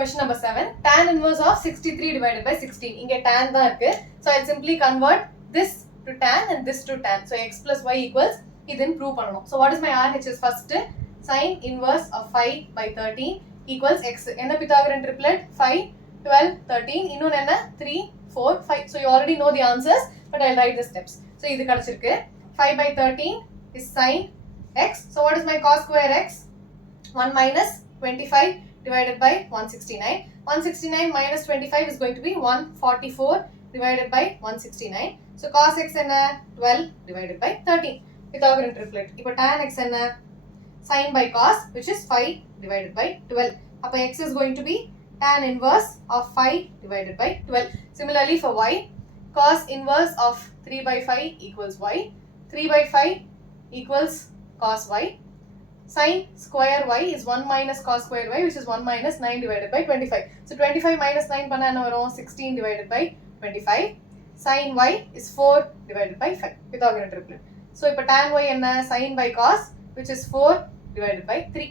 Question number 7. Tan inverse of 63 divided by 16. இங்க tan தான் இருக்கு. So I'll simply convert this to tan and this to tan. So x plus y equals இதன் prove பண்ணணும். So what is my RHS? First, sin inverse of 5 by 13 equals x. என்ன Pythagorean triplet? 5, 12, 13. இன்னொன்னு என்ன? 3, 4, 5. So you already know the answers, but I'll write the steps. So இது கிடைச்சிருக்கு. 5 by 13 is sin x. So what is my cos square x? 1 minus 25 divided by 169. 169 minus 25 is going to be 144 divided by 169. So cos x என்ன 12 divided by 13. Pythagorean triplet. இப்போ tan x என்ன sin by cos, which is 5 divided by 12. அப்போ x is going to be tan inverse of 5 divided by 12. Similarly for y, cos inverse of 3 by 5 equals y. 3 by 5 equals cos y. Sin square y is 1 minus cos square y, which is 1 minus 9 divided by 25. So 25 minus 9 panna enna varum 16 divided by 25. Sin y is 4 divided by 5. Pythagorean triplet. So ipo tan y enna sin by cos, which is 4 divided by 3.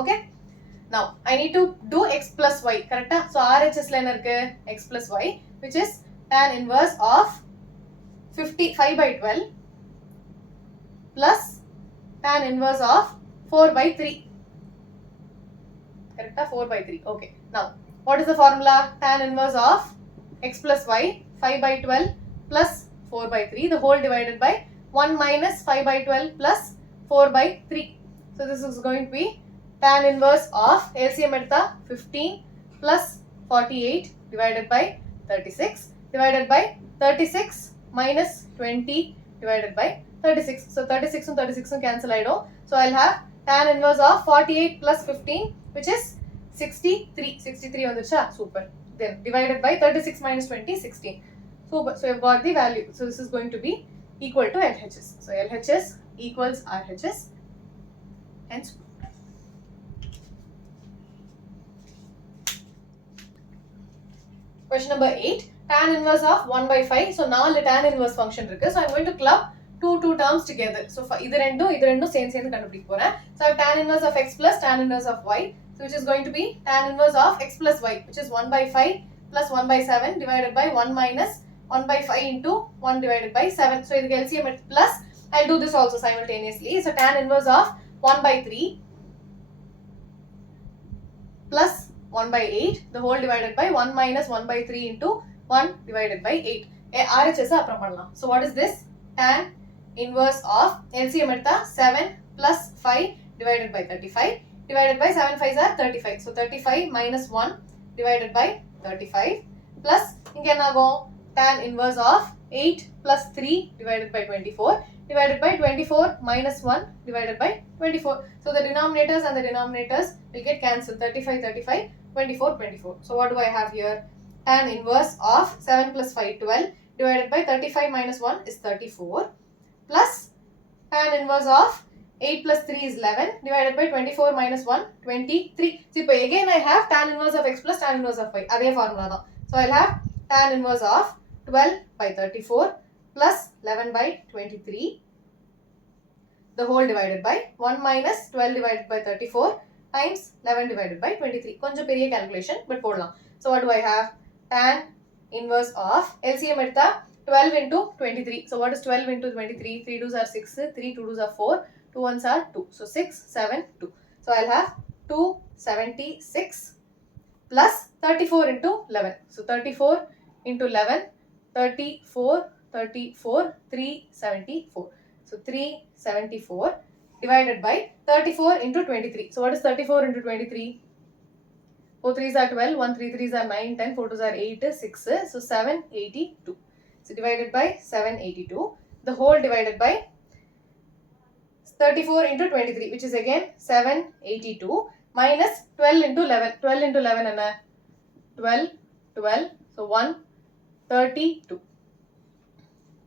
Okay? Now I need to do x plus y, correct? So RHS la enna irukku x plus y, which is tan inverse of 55 by 12 plus tan inverse of 4 by 3. Correct? 4 by 3. Okay. Now, what is the formula? Tan inverse of x plus y, 5 by 12 plus 4 by 3. The whole divided by 1 minus 5 by 12 plus 4 by 3. So, this is going to be tan inverse of LCM edutha 15 plus 48 divided by 36 divided by 36 minus 20 divided by 36. So 36 and 36 cancel ஆயிடும். So I'll have tan inverse of 48 plus 15, which is 63. 63 வந்துச்சா? Super. Then divided by 36 minus 20, 16. Super. So you've got the value. So this is going to be equal to LHS. So LHS equals RHS. Hence. Question number 8. Tan inverse of 1 by 5. So 4 tan inverse function இருக்கு. So I'm going to club two terms together. So இது ரெண்டும் சேர்ந்து கண்டுபிடிக்க போறேன். So I have tan inverse of x plus tan inverse of y, so which is going to be tan inverse of x plus y, which is 1 by 5 plus 1 by 7 divided by 1 minus 1 by 5 into 1 divided by 7. So இதுக்கு LCM plus I'll do this also simultaneously. So tan inverse of 1 by 3 plus 1 by 8, the whole divided by 1 minus 1 by 3 into 1 divided by 8. RHS அப்புறம் பண்ணலாம். So what is this? Tan inverse of LCM எடுத்தா 7 plus 5 divided by 35 divided by 7 5s are 35. So 35 minus 1 divided by 35 plus இங்க என்ன ஆகும்? Tan inverse of 8 plus 3 divided by 24 divided by 24 minus 1 divided by 24. So the denominators and the denominators will get cancelled. 35 35 24 24. So what do I have here? Tan inverse of 7 plus 5 12 divided by 35 minus 1 is 34. Plus tan inverse of 8 plus 3 is 11 divided by 24 minus 1, 23. So again I have tan inverse of x plus tan inverse of y. Adhe formula da. So I'll have tan inverse of 12 by 34 plus 11 by 23. The whole divided by 1 minus 12 divided by 34 times 11 divided by 23. Konjam periya calculation, but podlam. So what do I have? Tan inverse of LCM edutha 12 into 23. So what is 12 into 23? 3 2s are 6, 3 2 2s are 4, 2 1s are 2. So 6, 7, 2. So I'll have 276 plus 34 into 11. So 34 into 11, 34, 34, 374. So 374 divided by 34 into 23. So what is 34 into 23? 4 3s are 12, 1 3 3s are 9, 10, 4 2s are 8, 6. So 782. So divided by 782, the whole divided by 34 into 23, which is again 782 minus 12 into 11. 12 into 11 and 12, 12, so 132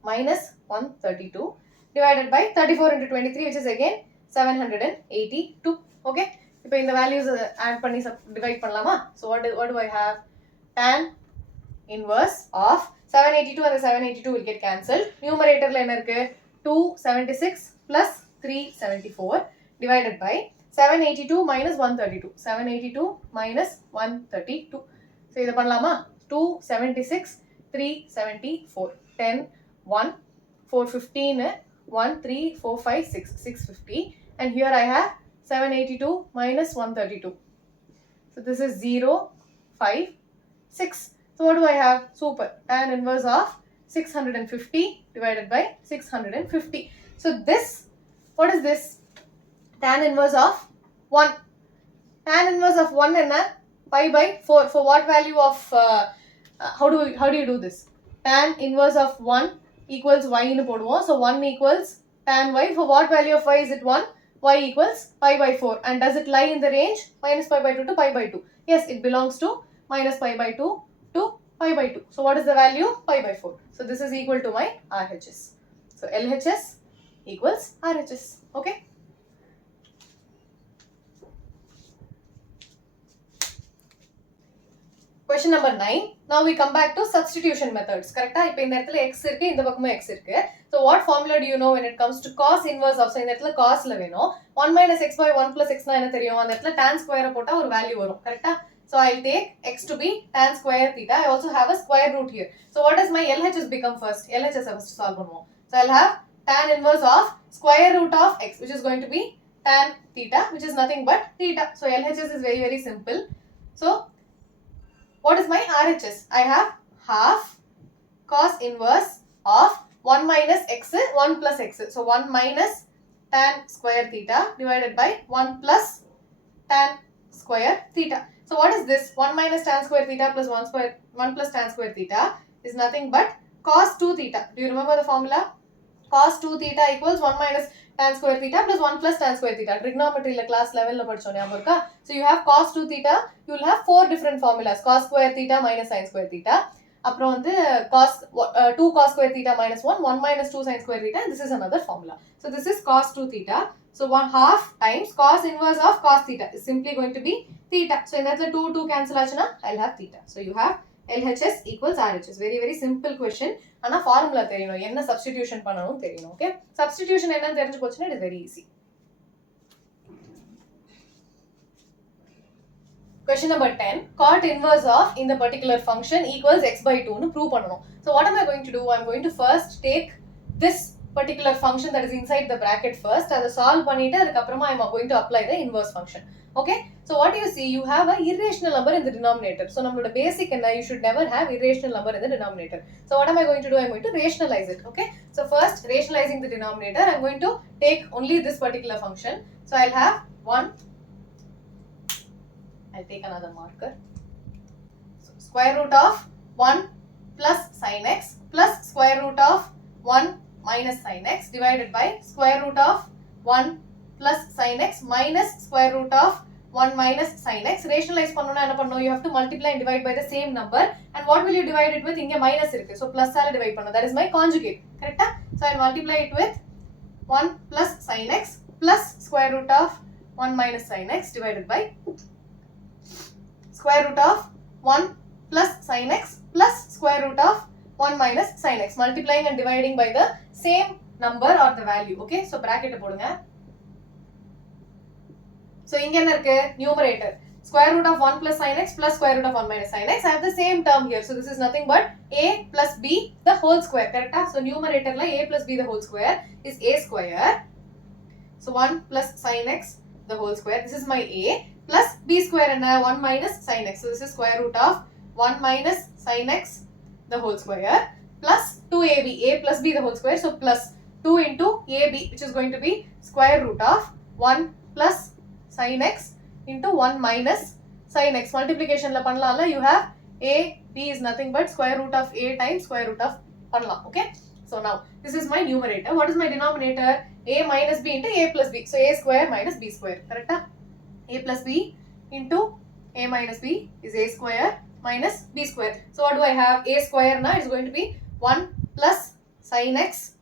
minus 132 divided by 34 into 23, which is again 782. Okay, இப்போ இந்த values add பண்ணி divide பண்ணலாமா? So what do I have? Tan inverse of 782 and the 782 will get cancelled. Numerator la enna irukku 276 plus 374 divided by 782 minus 132. 782 minus 132. So, this is 276, 374, 10, 1, 415, 1, 3, 4, 5, 6, 650. And here I have 782 minus 132. So, this is 0, 5, 6. So, what do I have? Super. Tan inverse of 650 divided by 650. So, this, what is this? Tan inverse of 1. Tan inverse of 1 and pi by 4. For what value of, how do you do this? Tan inverse of 1 equals y in poduvom. So 1 equals tan y. For what value of y is it 1? Y equals pi by 4. And does it lie in the range minus pi by 2 to pi by 2? Yes, it belongs to minus pi by 2 to pi by 2. So what is the value? Pi by 4. So this is equal to my RHS. So LHS equals RHS. Okay. Question number 9. Now we come back to substitution methods. Correct? Now in this x irukku, in the x irukku. So what formula do you know when it comes to cos inverse of? So in this cos la veno 1 minus x by 1 plus x na enna theriyum. And this tan square pota or value varum. Correct? So I'll take x to be tan square theta. I also have a square root here. So what does my LHS become first? LHS I must solve one more. So I'll have tan inverse of square root of x, which is going to be tan theta, which is nothing but theta. So LHS is very, very simple. So what is my RHS? I have half cos inverse of 1 minus x, 1 plus x. So 1 minus tan square theta divided by 1 plus tan square theta. So what is this? 1 minus tan square theta plus 1 plus tan square theta is nothing but cos 2 theta. Do you remember the formula? Cos 2 theta equals 1 minus tan square theta plus 1 plus tan square theta. Trigonometry class level la padichom. So you have cos 2 theta, you will have 4 different formulas. Cos square theta minus sin square theta. Apro vandu cos 2 cos square theta minus 1, 1 minus 2 sin square theta, and this is another formula. So this is cos 2 theta. So 1 half times cos inverse of cos theta is simply going to be theta. So in that 2 cancel achuna, I'll have theta. So you have LHS equals RHS. Very, very simple question. Ana formula theriyum, enna substitution pananum theriyum. Okay, substitution enna therinjukochuna, it is very easy. Question number 10. Cot inverse of in the particular function equals x by 2 nu prove pananum. So what am I going to do? I'm going to first take this particular function that is inside the bracket first, and solve pannite adukapprama I am going to apply the inverse function. Okay, so what you see, you have a irrational number in the denominator. So nammaloda basic enna, you should never have irrational number in the denominator. So what am I going to do? I'm going to rationalize it. Okay, so first rationalizing the denominator, I'm going to take only this particular function. So I'll have 1, I'll take another marker. So square root of 1 plus sin x plus square root of 1 minus sin x divided by square root of 1 plus sin x minus square root of 1 minus sin x. Rationalize pannona enna pannu, you have to multiply and divide by the same number. And what will you divide it with? Inga minus irukku, so plus ala divide pannu. That is my conjugate. Correct? So I'll multiply it with 1 plus sin x plus square root of 1 minus sin x divided by square root of 1 plus sin x plus square root of 1 minus sin x. Multiplying and dividing by the same number or the value. Okay, so bracket podunga. So inga enna irukku? Numerator square root of 1 plus sin x plus square root of 1 minus sin x. I have the same term here. So this is nothing but a plus b the whole square. Correct? So numerator la a plus b the whole square is a square. So 1 plus sin x the whole square. This is my a plus b square and 1 minus sin x. So this is square root of 1 minus sin x the whole square plus 2ab, a plus b the whole square. So plus 2 into ab, which is going to be square root of 1 plus sin x into 1 minus sin x. Multiplication la pannala, you have a b is nothing but square root of a times square root of pannala. Okay, so now this is my numerator. What is my denominator? A minus b into a plus b. So a square minus b square. Correct? A plus b into a minus b is a square minus b square. So what do I have? A square now is going to be 1 plus sin x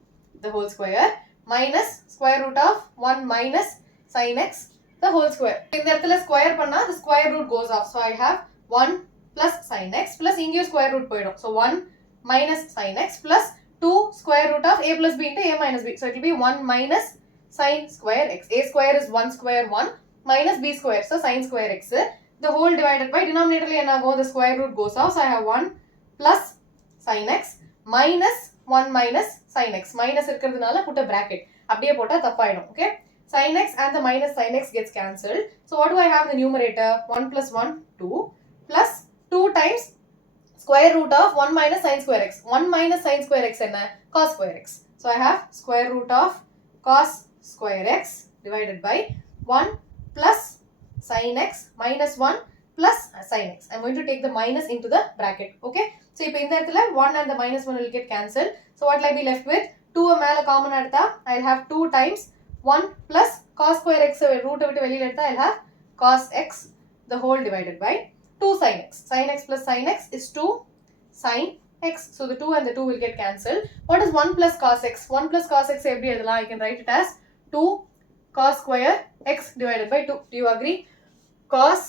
the whole square minus square root of 1 minus sin x the whole square. In the square panna, the square root goes off. So I have 1 plus sin x plus inge square root poidum. So 1 minus sin x plus 2 square root of a plus b into a minus b. So it will be 1 minus sin square x. A square is 1 square 1 minus b square. So sin square x. The whole divided by denominator the square root goes off. So I have 1 plus sin x minus 1 minus sin x. Minus irukradhunala put a bracket. Abdiye pota thappaidum. Okay. Sin x and the minus sin x gets cancelled. So what do I have in the numerator? 1 plus 1, 2 plus 2 times square root of 1 minus sin square x. 1 minus sin square x enna? Cos square x. So I have square root of cos square x divided by 1 plus sin x minus 1 plus sin x. I'm going to take the minus into the bracket. Okay. So if in the 1 and the minus 1 will get cancelled. So what will I be left with? 2 mele common adutha. I'll have 2 times 1 plus cos square x root vittu veliyila edutha. I'll have cos x the whole divided by 2 sin x. Sin x plus sin x is 2 sin x. So the 2 and the 2 will get cancelled. What is 1 plus cos x? 1 plus cos x every other I can write it as 2 cos square x divided by 2. Do you agree? Cos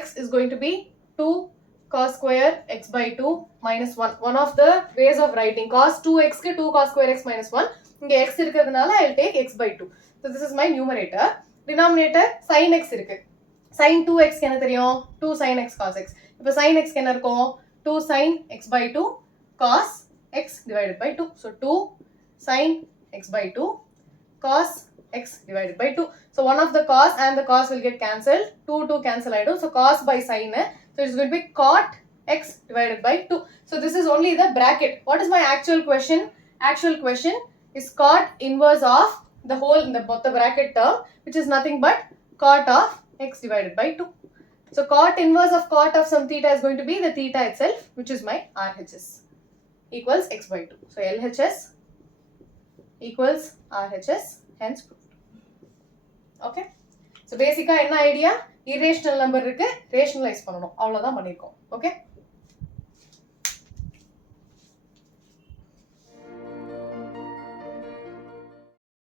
x is going to be 2 cos square x by 2 minus 1. One of the ways of writing cos 2x ke 2 cos square x minus 1. Inge x irukradhunala I will take x by 2. So this is my numerator. Denominator sin x irukku. Sin 2x என்ன தெரியும்? 2 sin x cos x. இப்போ sin x என்ன இருக்கும்? 2 sin x by 2 cos x divided by 2. So 2 sin x by 2 cos x divided by 2. So one of the cos and the cos will get cancelled. 2 cancel I do. So cos by sin. So it's going to be cot x divided by 2. So this is only the bracket. What is my actual question? Actual question is cot inverse of the whole in the bracket term, which is nothing but cot of x divided by 2. So cot inverse of cot of some theta is going to be the theta itself, which is my RHS, equals x by 2. So LHS equals RHS, hence proved. Okay. So basically enna idea? Irrational number irukku rationalize பண்ணனும். அவ்வளவுதான் பண்ணிருக்கோம். Okay.